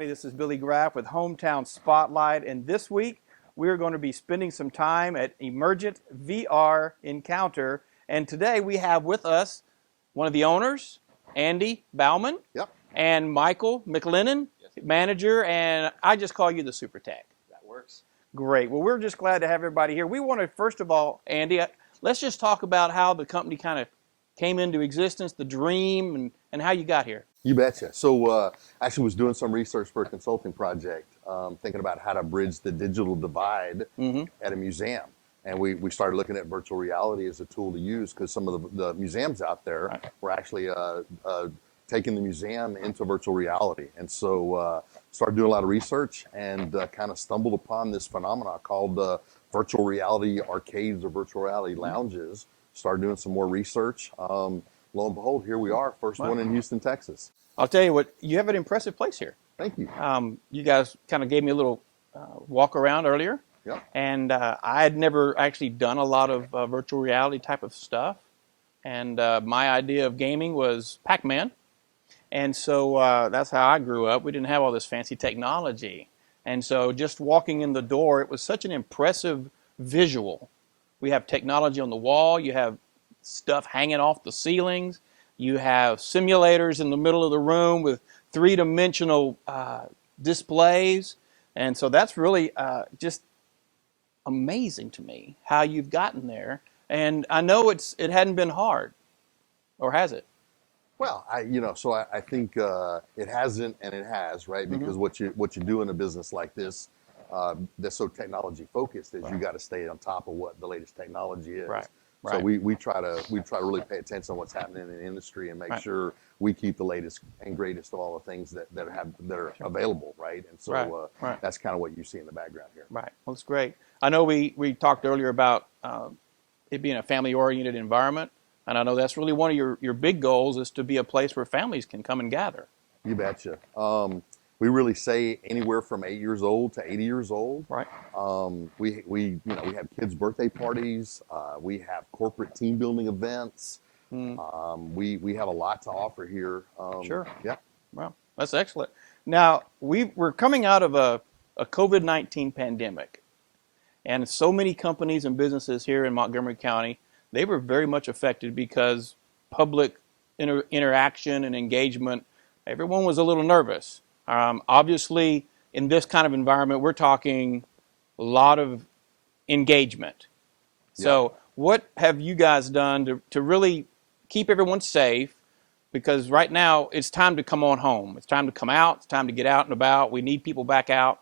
everybody. This is Billy Graff with Hometown Spotlight, and this week we're going to be spending some time at Emergent VR Encounter. And today we have with us one of the owners, Andy Bauman, and Michael McLennan, manager, and I just call you the Super Tech. That works. Great. Well, we're just glad to have everybody here. We want to, first of all, Andy, let's just talk about how the company kind of came into existence, the dream, and how you got here. You betcha. So actually was doing some research for a consulting project, thinking about how to bridge the digital divide at a museum. And we started looking at virtual reality as a tool to use because some of the museums out there were actually taking the museum into virtual reality. And so started doing a lot of research and kind of stumbled upon this phenomenon called virtual reality arcades or virtual reality lounges. Started doing some more research. Lo and behold, here we are, first one in Houston, Texas. I'll tell you what, you have an impressive place here. Thank you. You guys kind of gave me a little walk around earlier. Yep. And I had never actually done a lot of virtual reality type of stuff. And my idea of gaming was Pac-Man. And so that's how I grew up. We didn't have all this fancy technology. And so just walking in the door, it was such an impressive visual. We have technology on the wall. You have stuff hanging off the ceilings. You have simulators in the middle of the room with three-dimensional displays. And so that's really just amazing to me how you've gotten there. And I know it hadn't been hard, or has it? Well, I think it hasn't and it has, right? Because what you do in a business like this that's so technology focused is you got to stay on top of what the latest technology is. Right. So we try to really pay attention to what's happening in the industry and make sure we keep the latest and greatest of all the things that are available, right? And so that's kind of what you see in the background here. Right. Well, that's great. I know we talked earlier about it being a family-oriented environment, and I know that's really one of your big goals is to be a place where families can come and gather. You betcha. We really say anywhere from 8 years old to 80 years old. Right. We have kids' birthday parties. We have corporate team building events. We have a lot to offer here. Sure. Yeah. Well, that's excellent. Now we're coming out of a COVID-19 pandemic, and so many companies and businesses here in Montgomery County, they were very much affected because public interaction and engagement, everyone was a little nervous. Obviously, in this kind of environment, we're talking a lot of engagement. So what have you guys done to really keep everyone safe? Because right now, it's time to come on home. It's time to come out. It's time to get out and about. We need people back out.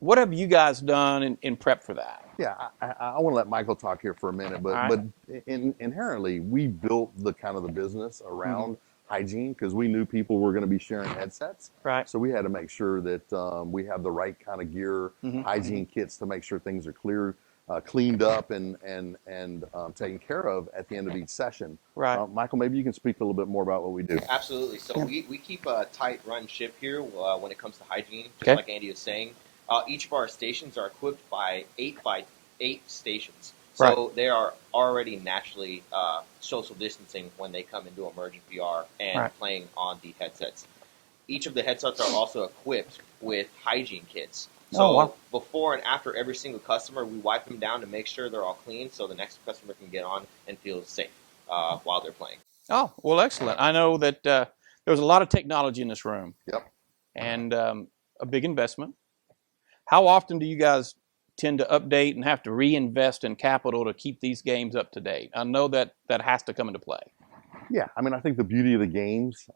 What have you guys done in prep for that? Yeah, I want to let Michael talk here for a minute, but inherently, we built the business around hygiene because we knew people were going to be sharing headsets. Right. So we had to make sure that we have the right kind of gear, hygiene kits to make sure things are cleaned up and taken care of at the end of each session. Right. Michael, maybe you can speak a little bit more about what we do. Absolutely. So we keep a tight run ship here when it comes to hygiene, just like Andy was saying. Each of our stations are equipped by 8x8 stations. So they are already naturally social distancing when they come into Emergent VR and playing on the headsets. Each of the headsets are also equipped with hygiene kits. So before and after every single customer, we wipe them down to make sure they're all clean so the next customer can get on and feel safe while they're playing. Oh, well, excellent. I know that there's a lot of technology in this room. Yep. And a big investment. How often do you guys tend to update and have to reinvest in capital to keep these games up to date? I know that has to come into play. Yeah, I mean, I think the beauty of the games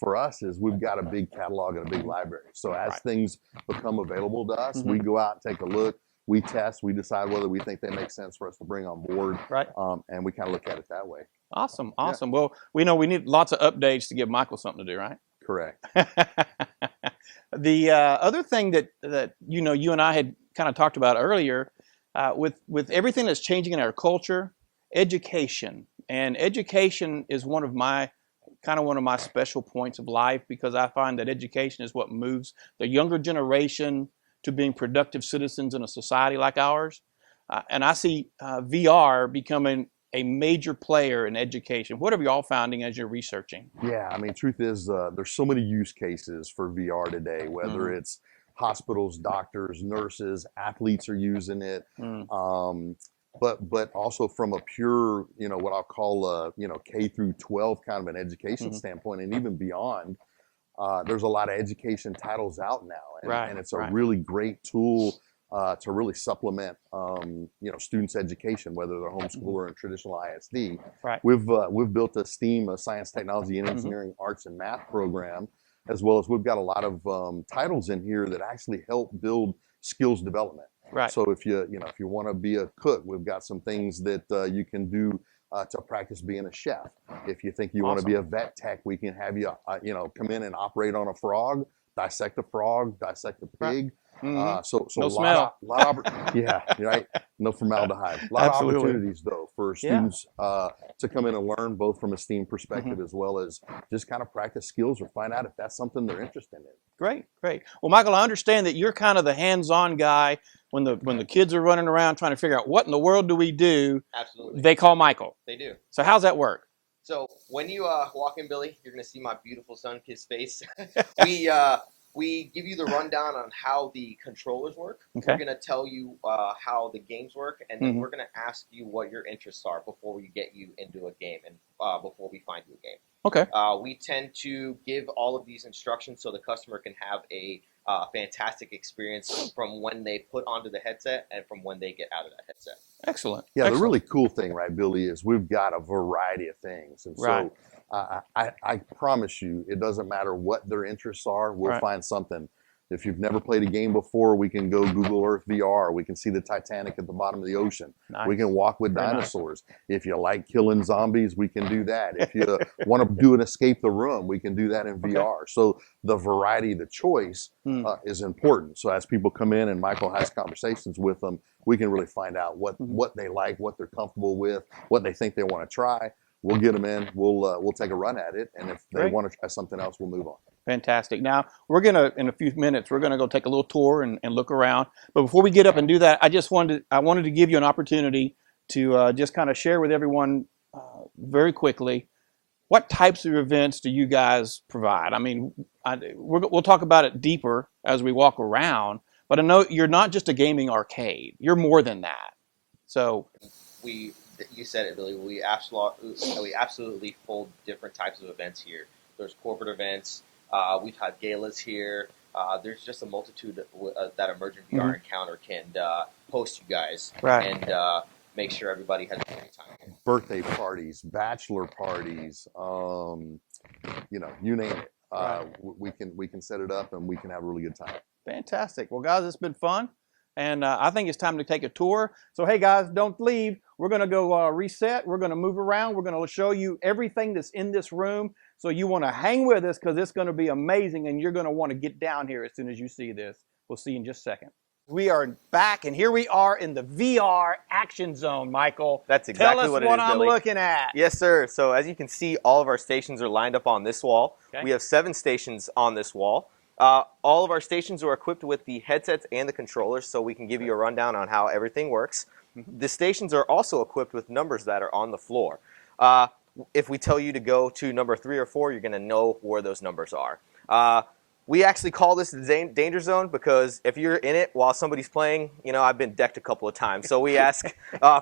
for us is we've got a big catalog and a big library. So as things become available to us, we go out and take a look, we test, we decide whether we think they make sense for us to bring on board, and we kind of look at it that way. Awesome. Yeah. Well, we know we need lots of updates to give Michael something to do, right? Correct. The other thing that you and I had kind of talked about earlier, with everything that's changing in our culture, education. And education is one of my special points of life because I find that education is what moves the younger generation to being productive citizens in a society like ours. And I see VR becoming a major player in education. What are you all finding as you're researching? Yeah, I mean, truth is, there's so many use cases for VR today, whether it's hospitals, doctors, nurses, athletes are using it. But also from a pure, what I'll call a, K through 12 kind of an education standpoint, and even beyond, there's a lot of education titles out now, and it's a really great tool to really supplement, students' education, whether they're homeschool or in traditional ISD. We've built a STEAM, a science, technology, and engineering, arts, and math program, as well as we've got a lot of titles in here that actually help build skills development. So if you want to be a cook, we've got some things that you can do to practice being a chef. If you think you want to be a vet tech, we can have you come in and operate on a frog, dissect a frog, dissect a pig. So no a smell. Yeah, right. No formaldehyde. A lot of opportunities though for students to come in and learn, both from a STEAM perspective as well as just kind of practice skills or find out if that's something they're interested in. Great. Well, Michael, I understand that you're kind of the hands-on guy when the kids are running around trying to figure out what in the world do we do. Absolutely. They call Michael. They do. So how's that work? So when you walk in, Billy, you're going to see my beautiful son, his face. We give you the rundown on how the controllers work. We're going to tell you how the games work, and then we're going to ask you what your interests are before we get you into a game and before we find you a game. We tend to give all of these instructions so the customer can have a fantastic experience from when they put onto the headset and from when they get out of that headset. Excellent. Yeah, the really cool thing, right, Billy, is we've got a variety of things. And so I promise you, it doesn't matter what their interests are, we'll find something. If you've never played a game before, we can go Google Earth VR. We can see the Titanic at the bottom of the ocean. We can walk with dinosaurs. If you like killing zombies, we can do that. If you want to do an escape the room, we can do that in VR. So the variety, the choice is important. So as people come in and Michael has conversations with them, we can really find out what they like, what they're comfortable with, what they think they want to try. We'll get them in. We'll take a run at it, and if they want to try something else, we'll move on. Fantastic. Now, we're going to, in a few minutes, we're going to go take a little tour and look around. But before we get up and do that, I wanted to give you an opportunity to just kind of share with everyone very quickly, what types of events do you guys provide? I mean, we'll talk about it deeper as we walk around, but I know you're not just a gaming arcade. You're more than that. So you said it, Billy. We absolutely hold different types of events here. There's corporate events. We've had galas here. There's just a multitude that Emergent VR Encounter can host you guys and make sure everybody has a great time. Birthday parties, bachelor parties, you name it. We can set it up and we can have a really good time. Fantastic. Well, guys, it's been fun. And I think it's time to take a tour. So, hey, guys, don't leave. We're going to go reset. We're going to move around. We're going to show you everything that's in this room. So you want to hang with us because it's going to be amazing, and you're going to want to get down here as soon as you see this. We'll see you in just a second. We are back, and here we are in the VR action zone, Michael. That's exactly what it is, Tell us what I'm Billy. looking at. Yes, sir. So as you can see, all of our stations are lined up on this wall. Okay. We have 7 stations on this wall. All of our stations are equipped with the headsets and the controllers, so we can give you a rundown on how everything works. The stations are also equipped with numbers that are on the floor. If we tell you to go to number 3 or 4, you're going to know where those numbers are. We actually call this the danger zone because if you're in it while somebody's playing, I've been decked a couple of times. So we ask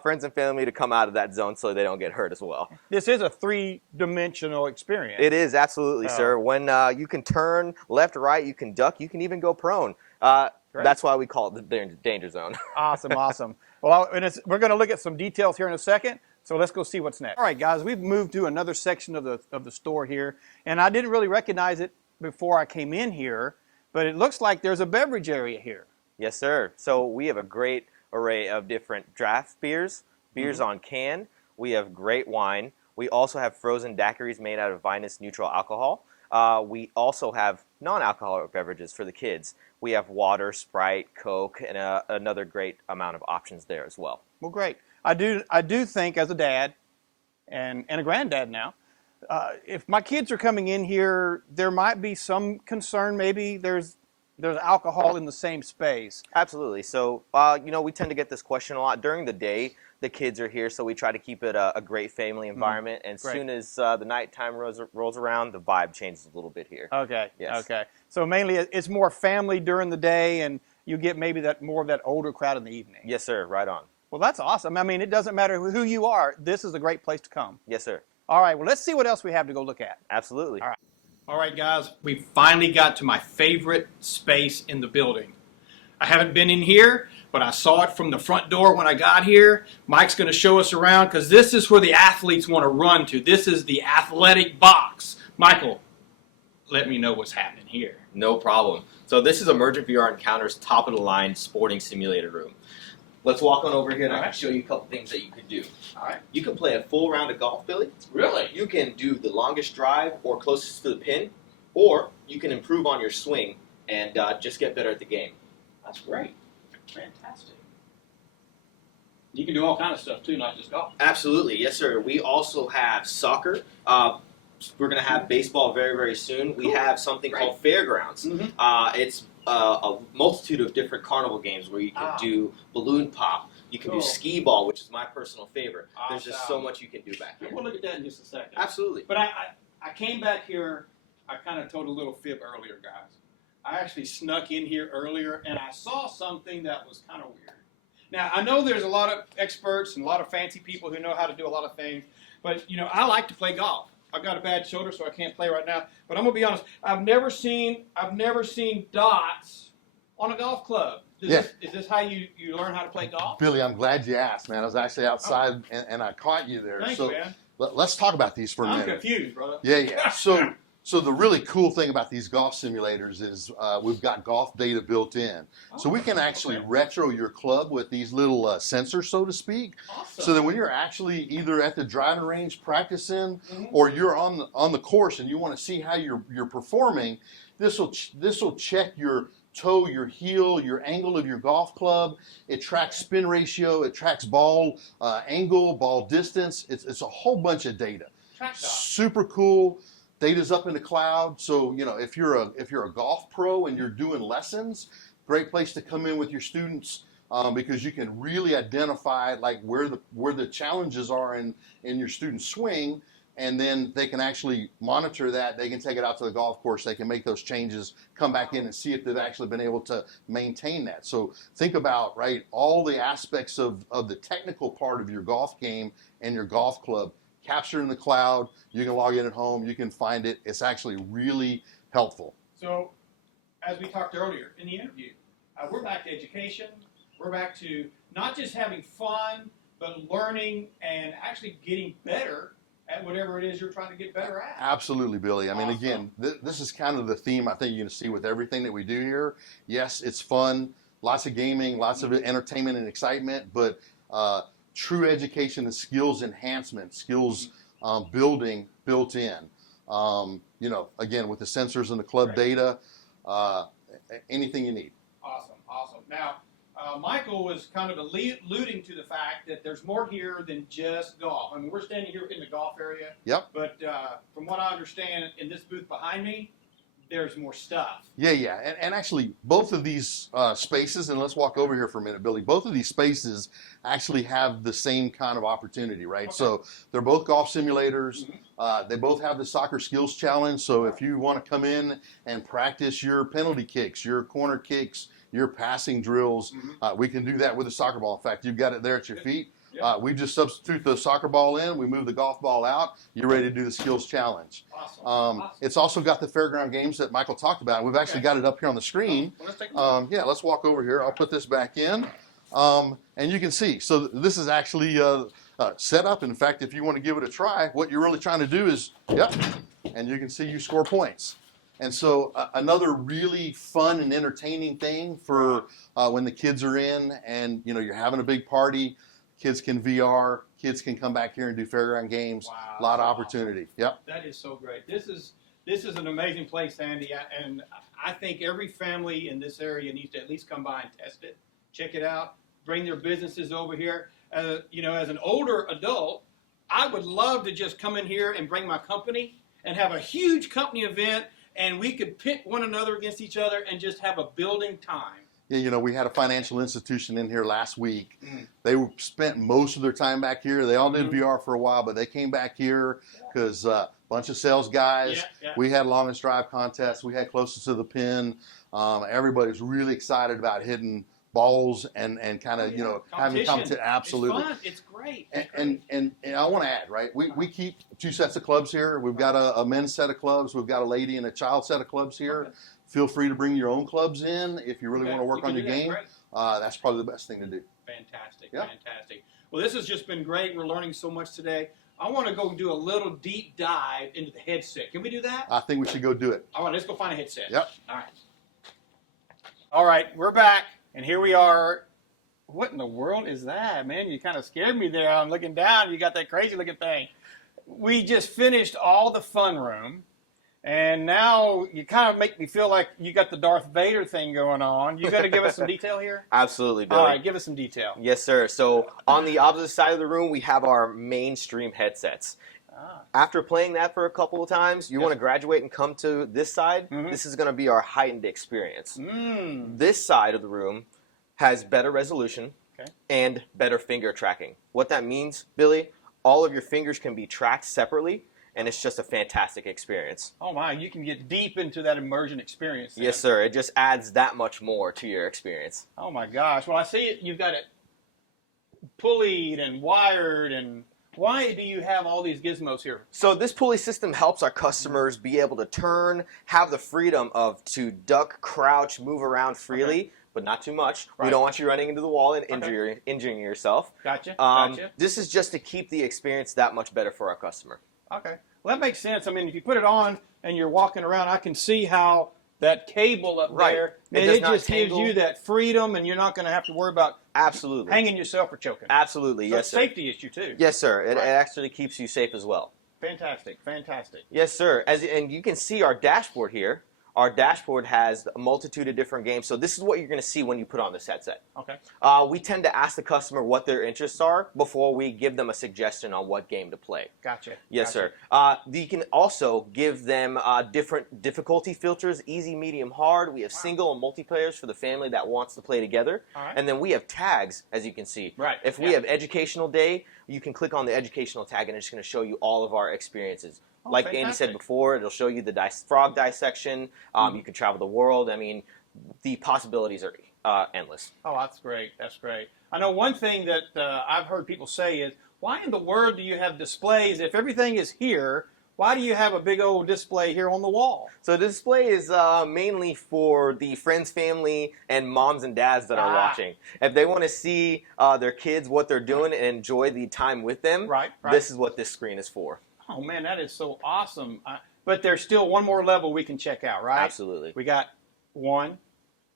friends and family to come out of that zone so they don't get hurt as well. This is a 3-dimensional experience. It is, absolutely, sir. When you can turn left, right, you can duck, you can even go prone. That's why we call it the danger zone. Awesome. Well, we're going to look at some details here in a second. So let's go see what's next. All right, guys, we've moved to another section of the store here, and I didn't really recognize it before I came in here, but it looks like there's a beverage area here. Yes, sir. So we have a great array of different draft beers on can. We have great wine. We also have frozen daiquiris made out of vinous neutral alcohol. We also have non-alcoholic beverages for the kids. We have water, Sprite, Coke, and another great amount of options there as well. Well, great. I do think as a dad and a granddad now, if my kids are coming in here, there might be some concern. Maybe there's alcohol in the same space. Absolutely. So, we tend to get this question a lot during the day. the kids are here, so we try to keep it a great family environment. And as soon as the nighttime rolls around, the vibe changes a little bit here. Okay. Yes. Okay. So mainly it's more family during the day, and you get maybe more of that older crowd in the evening. Yes, sir. Right on. Well, that's awesome. I mean, it doesn't matter who you are. This is a great place to come. Yes, sir. All right. Well, let's see what else we have to go look at. Absolutely. All right. All right, guys. We finally got to my favorite space in the building. I haven't been in here, but I saw it from the front door when I got here. Mike's going to show us around because this is where the athletes want to run to. This is the athletic box. Michael, let me know what's happening here. No problem. So this is Emergent VR Encounter's top-of-the-line sporting simulator room. Let's walk on over here and I can show you a couple things that you can do. All right. You can play a full round of golf, Billy. Really? You can do the longest drive or closest to the pin, or you can improve on your swing and just get better at the game. That's great. Fantastic. You can do all kinds of stuff too, not just golf. Absolutely, yes, sir. We also have soccer. We're going to have baseball very, very soon. We have something called Fairgrounds. It's a multitude of different carnival games where you can do balloon pop. You can do skee ball, which is my personal favorite. There's just so much you can do back here. We'll look at that in just a second. Absolutely. But I came back here, I kind of told a little fib earlier, guys. I actually snuck in here earlier, and I saw something that was kind of weird. Now, I know there's a lot of experts and a lot of fancy people who know how to do a lot of things, but, you know, I like to play golf. I've got a bad shoulder, so I can't play right now. But I'm going to be honest, I've never seen dots on a golf club. Is this how you learn how to play golf? Billy, I'm glad you asked, man. I was actually outside and I caught you there. Thanks, so man. let's talk about these for a minute. I'm confused, brother. Yeah. So the really cool thing about these golf simulators is we've got golf data built in. So we can actually retro your club with these little sensors, so to speak. Awesome. So that when you're actually either at the driving range practicing or you're on the course and you want to see how you're performing, this will check your toe, your heel, your angle of your golf club. It tracks spin ratio. It tracks ball angle, ball distance. It's a whole bunch of data. Super cool. Data's up in the cloud. So you know if you're a golf pro and you're doing lessons, great place to come in with your students because you can really identify like where the challenges are in your student's swing. And then they can actually monitor that. They can take it out to the golf course. They can make those changes, come back in and see if they've actually been able to maintain that. So think about, right, all the aspects of the technical part of your golf game and your golf club captured in the cloud. You can log in at home. You can find it. It's actually really helpful. So as we talked earlier in the interview, we're back to education. We're back to not just having fun, but learning and actually getting better at whatever it is you're trying to get better at. Absolutely, Billy. I mean, again, this is kind of the theme I think you're going to see with everything that we do here. Yes, it's fun, lots of gaming, lots of entertainment and excitement, but true education and skills enhancement, skills building built in. You know, again, with the sensors and the club data, anything you need. Awesome. Now, Michael was kind of alluding to the fact that there's more here than just golf. I mean, we're standing here in the golf area. Yep. But from what I understand, in this booth behind me, there's more stuff. Yeah. And actually, both of these spaces, and let's walk over here for a minute, Billy, both of these spaces actually have the same kind of opportunity, right? Okay. So they're both golf simulators. They both have the soccer skills challenge. So if you want to come in and practice your penalty kicks, your corner kicks, your passing drills, we can do that with a soccer ball. In fact, you've got it there at your feet. We just substitute the soccer ball in, we move the golf ball out, you're ready to do the skills challenge. Awesome. It's also got the fairground games that Michael talked about. We've actually got it up here on the screen. Let's walk over here. I'll put this back in. And you can see, so this is actually set up. In fact, if you want to give it a try, what you're really trying to do is, and you can see you score points. And so another really fun and entertaining thing for when the kids are in and, you know, you're having a big party, kids can VR, kids can come back here and do fairground games. Wow, a lot of opportunity. Awesome. Yep. That is so great. This is an amazing place, Andy, and I think every family in this area needs to at least come by and test it, check it out, bring their businesses over here. You know, as an older adult, I would love to just come in here and bring my company and have a huge company event, and we could pit one another against each other and just have a building time. You know, we had a financial institution in here last week. They spent most of their time back here. They all did VR for a while, but they came back here because a bunch of sales guys. We had longest drive contests. We had closest to the pin. Everybody's really excited about hitting balls and kind of, you know, having competition. Absolutely. It's fun. It's great. And I want to add, right? We keep 2 sets of clubs here. We've got a men's set of clubs. We've got a lady and a child set of clubs here. Okay. Feel free to bring your own clubs in if you really want to work on your game. That's probably the best thing to do. Fantastic, fantastic. Well, this has just been great. We're learning so much today. I want to go do a little deep dive into the headset. Can we do that? I think we should go do it. All right, let's go find a headset. Yep. All right. All right, we're back, and here we are. What in the world is that, man? You kind of scared me there. I'm looking down. You got that crazy looking thing. We just finished all the fun room. And now you kind of make me feel like you got the Darth Vader thing going on. You got to give us some detail here? Absolutely, Billy. All right, give us some detail. Yes, sir. So on the opposite side of the room, we have our mainstream headsets. After playing that for a couple of times, you want to graduate and come to this side. This is going to be our heightened experience. This side of the room has better resolution and better finger tracking. What that means, Billy, all of your fingers can be tracked separately. And it's just a fantastic experience. Oh, my. You can get deep into that immersion experience then. Yes, sir. It just adds that much more to your experience. Oh, my gosh. Well, I see it. You've got it pulleyed and wired. And why do you have all these gizmos here? So this pulley system helps our customers be able to turn, have the freedom to duck, crouch, move around freely. But not too much. We don't want you running into the wall and injuring yourself. Gotcha. This is just to keep the experience that much better for our customer. Okay. Well, that makes sense. I mean, if you put it on and you're walking around, I can see how that cable up there, it just gives you that freedom, and you're not going to have to worry about hanging yourself or choking. Absolutely, so yes, sir. Safety issue, too. Yes, sir. It actually keeps you safe as well. Fantastic, fantastic. Yes, sir. And you can see our dashboard here. Our dashboard has a multitude of different games. So this is what you're going to see when you put on this headset. Okay. We tend to ask the customer what their interests are before we give them a suggestion on what game to play. Gotcha. Yes, sir. You can also give them different difficulty filters, easy, medium, hard. We have single and multiplayers for the family that wants to play together. And then we have tags, as you can see. If we have educational day, you can click on the educational tag, and it's going to show you all of our experiences. Like Andy said before, it'll show you the frog dissection. You can travel the world. I mean, the possibilities are endless. Oh, that's great. That's great. I know one thing that I've heard people say is, why in the world do you have displays? If everything is here, why do you have a big old display here on the wall? So the display is mainly for the friends, family, and moms and dads that are watching. If they want to see their kids, what they're doing, and enjoy the time with them, this is what this screen is for. Oh, man, that is so awesome. But there's still one more level we can check out, right? Absolutely. We got 1,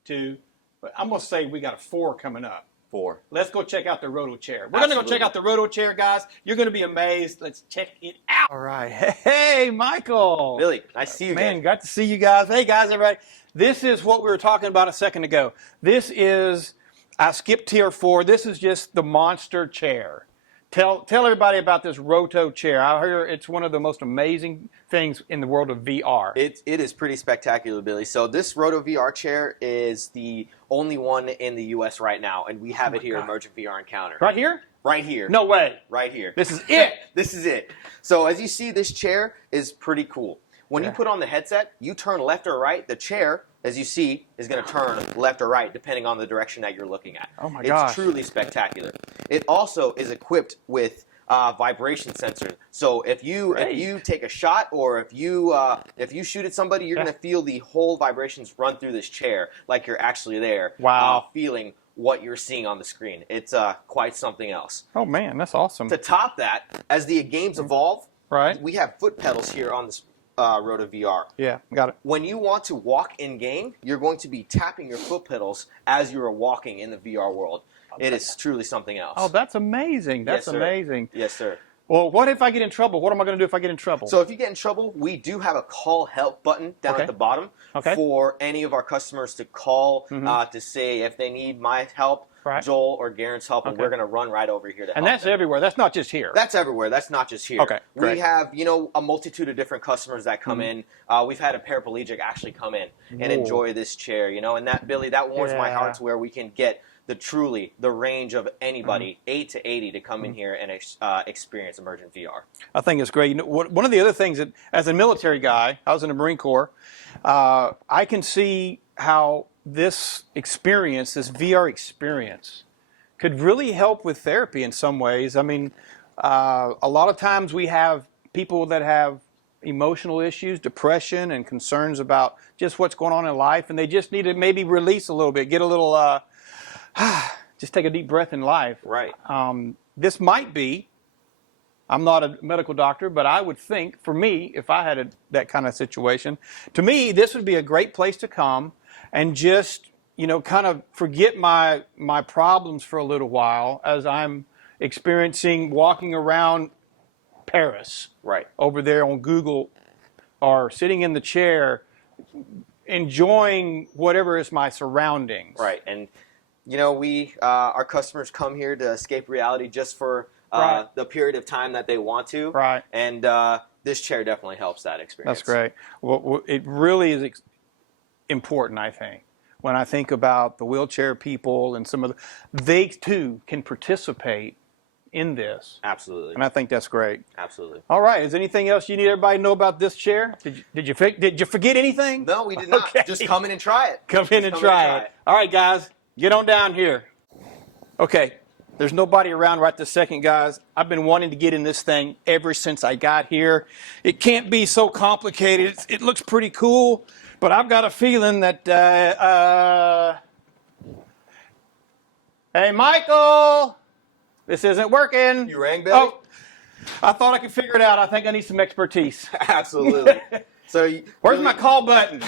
2, but I'm going to say we got a 4 coming up. 4. Let's go check out the Roto Chair. We're going to go check out the Roto Chair, guys. You're going to be amazed. Let's check it out. All right. Hey, Michael. Billy, nice to see you again. Man, got to see you guys. Hey, guys, everybody. This is what we were talking about a second ago. This is, I skipped tier 4. This is just the monster chair. Tell everybody about this Roto Chair. I hear it's one of the most amazing things in the world of VR. It is pretty spectacular, Billy. So this Roto VR chair is the only one in the U.S. right now, and we have it here at Emergent VR Encounter. Right here? Right here. No way. Right here. This is it. This is it. So as you see, this chair is pretty cool. When you put on the headset, you turn left or right. The chair, as you see, is going to turn left or right depending on the direction that you're looking at. Oh my gosh. It's truly spectacular. It also is equipped with vibration sensors. So if you take a shot or if you shoot at somebody, you're going to feel the whole vibrations run through this chair like you're actually there. Wow. Feeling what you're seeing on the screen. It's quite something else. Oh man, that's awesome. To top that, as the games evolve, we have foot pedals here on this Roto VR. Yeah, got it. When you want to walk in game, you're going to be tapping your foot pedals as you are walking in the VR world. It is truly something else. Oh, that's amazing. That's amazing. Yes, sir. Well, what if I get in trouble? What am I going to do if I get in trouble? So if you get in trouble, we do have a call help button down at the bottom for any of our customers to call to say if they need my help. Right. Joel or Garen's help, and Okay. we're going to run right over here to help And that's them. everywhere. That's not just here. That's everywhere. That's not just here. Okay, great. We have, a multitude of different customers that come in. We've had a paraplegic actually come in and enjoy this chair, and that, Billy, that warms my heart to where we can get the range of anybody, 8 to 80, to come in here and experience Emergent VR. I think it's great. One of the other things that, as a military guy, I was in the Marine Corps, I can see how this experience, this VR experience, could really help with therapy in some ways. I mean, a lot of times we have people that have emotional issues, depression, and concerns about just what's going on in life, and they just need to maybe release a little bit, get a little, just take a deep breath in life. Right. This might be, I'm not a medical doctor, but I would think, for me, if I had that kind of situation, to me, this would be a great place to come and just, kind of forget my problems for a little while as I'm experiencing walking around Paris. Right. Over there on Google, or sitting in the chair, enjoying whatever is my surroundings. Right. And, our customers come here to escape reality just for the period of time that they want to. Right. And this chair definitely helps that experience. That's great. Well, it really is important, I think, when I think about the wheelchair people and they too can participate in this. Absolutely. And I think that's great. Absolutely. All right. Is there anything else you need everybody to know about this chair? Did you forget anything? No, we did not. Okay. Just come in and try it. Come in and try it. All right, guys, get on down here. Okay. There's nobody around right this second, guys. I've been wanting to get in this thing ever since I got here. It can't be so complicated. It looks pretty cool, but I've got a feeling that, hey, Michael, this isn't working. You rang, Billy? Oh, I thought I could figure it out. I think I need some expertise. Absolutely. Where's my call button?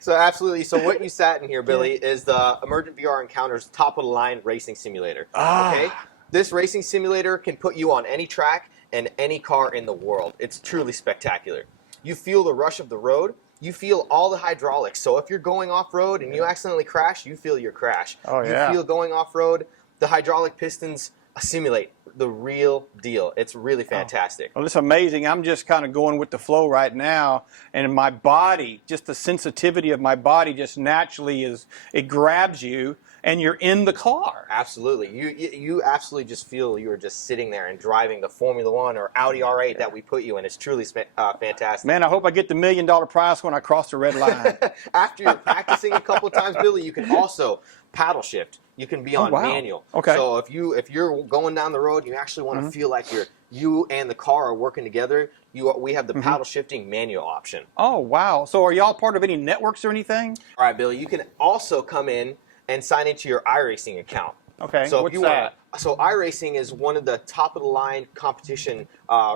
So absolutely. So what you sat in here, Billy, is the Emergent VR Encounters top-of-the-line racing simulator. Okay? This racing simulator can put you on any track and any car in the world. It's truly spectacular. You feel the rush of the road. You feel all the hydraulics. So if you're going off-road and you accidentally crash, you feel your crash. Oh, yeah. You feel going off-road. The hydraulic pistons simulate the real deal. It's really fantastic. Well, it's amazing. I'm just kind of going with the flow right now, and my body, just the sensitivity of my body just naturally it grabs you, and you're in the car. Absolutely. You absolutely just feel you're just sitting there and driving the Formula One or Audi R8 that we put you in. It's truly fantastic. Man, I hope I get the $1 million prize when I cross the red line. After you're practicing a couple times, Billy, you can also paddle shift. You can be on manual. Okay. So if you're going down the road and you actually want to feel like you and the car are working together, we have the paddle shifting manual option. Oh, wow. So are y'all part of any networks or anything? All right, Billy, you can also come in and sign into your iRacing account. Okay, so what's that? So iRacing is one of the top-of-the-line competition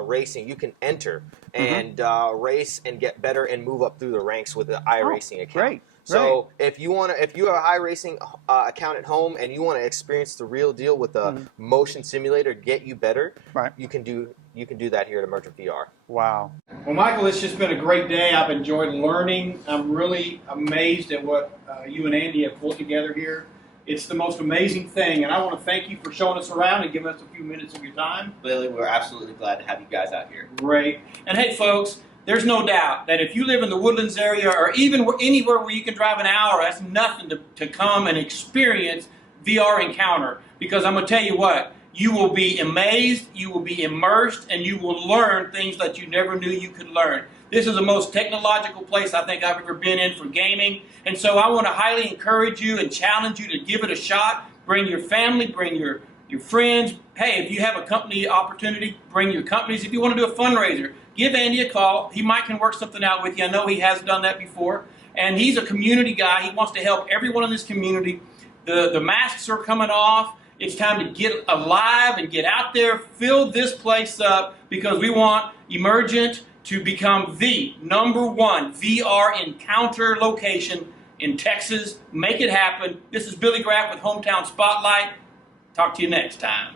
racing. You can enter and race and get better and move up through the ranks with the iRacing account. Great. So if you have an iRacing account at home and you want to experience the real deal with a motion simulator, get you better, you can do that here at Emergent VR. Wow. Well, Michael, it's just been a great day. I've enjoyed learning. I'm really amazed at what you and Andy have pulled together here. It's the most amazing thing, and I want to thank you for showing us around and giving us a few minutes of your time. Billy, we're absolutely glad to have you guys out here. Great. And hey, folks, there's no doubt that if you live in the Woodlands area or even anywhere where you can drive an hour, that's nothing to come and experience VR Encounter. Because I'm going to tell you what, you will be amazed, you will be immersed, and you will learn things that you never knew you could learn. This is the most technological place I think I've ever been in for gaming. And so I want to highly encourage you and challenge you to give it a shot. Bring your family, bring your friends. Hey, if you have a company opportunity, bring your companies. If you want to do a fundraiser, give Andy a call. He might can work something out with you. I know he has done that before. And he's a community guy. He wants to help everyone in this community. The masks are coming off. It's time to get alive and get out there, fill this place up, because we want Emergent to become the #1 VR encounter location in Texas. Make it happen. This is Billy Graff with Hometown Spotlight. Talk to you next time.